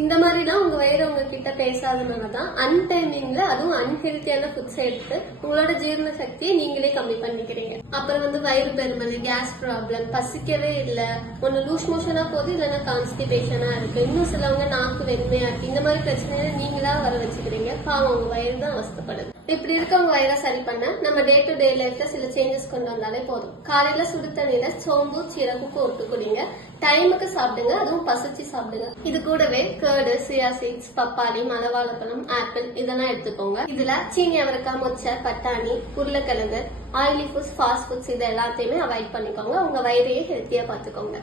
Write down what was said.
இந்த மாதிரிலாம் உங்க வயிறு உங்ககிட்ட பேசாதனாலதான் அன்டைமிங்ல அதுவும் அன்ஹெல்த்தியான ஃபுட்ஸ் எடுத்து உங்களோட ஜீரண சக்தியை நீங்களே கம்மி பண்ணிக்கிறீங்க. அப்புறம் வயிறு பெருமலை, கேஸ் ப்ராப்ளம், பசிக்கவே இல்ல, ஒன்னு லூஸ் மோஷனா போகுது, இல்லைன்னா கான்ஸ்டிபேஷனா இருக்கு, இன்னும் சிலவங்க நாக்கு வெண்மையா இருக்கு. இந்த மாதிரி பிரச்சனைகளை நீங்களா வர வச்சுக்கிறீங்க. பாவம் உங்க வயிறு தான் அவஸ்தைப்படுது. இப்படி இருக்கவங்க வயிறை சரி பண்ண நம்ம டே டு டே லைஃப்ல சில சேஞ்சஸ் கொண்டு வந்தாலே போதும். காலையில சுடு தண்ணியில சோம்பு சீரகம் போட்டு குடிங்க. டைமுக்கு சாப்பிடுங்க, அதுவும் பசிச்சு சாப்பிடுங்க. இது கூடவே கேர்டு, சியா சீட்ஸ், பப்பாளி, மலவாழைப்பழம், ஆப்பிள் இதெல்லாம் எடுத்துக்கோங்க. இதுல சீனி, அவரைக்காய், மொச்சை, பட்டாணி, உருளைக்கிழங்கு, ஆயிலி ஃபுட்ஸ், ஃபாஸ்ட் ஃபுட்ஸ் இது எல்லாத்தையுமே அவாய்ட் பண்ணிக்கோங்க. உங்க வயிறையே ஹெல்த்தியா பாத்துக்கோங்க.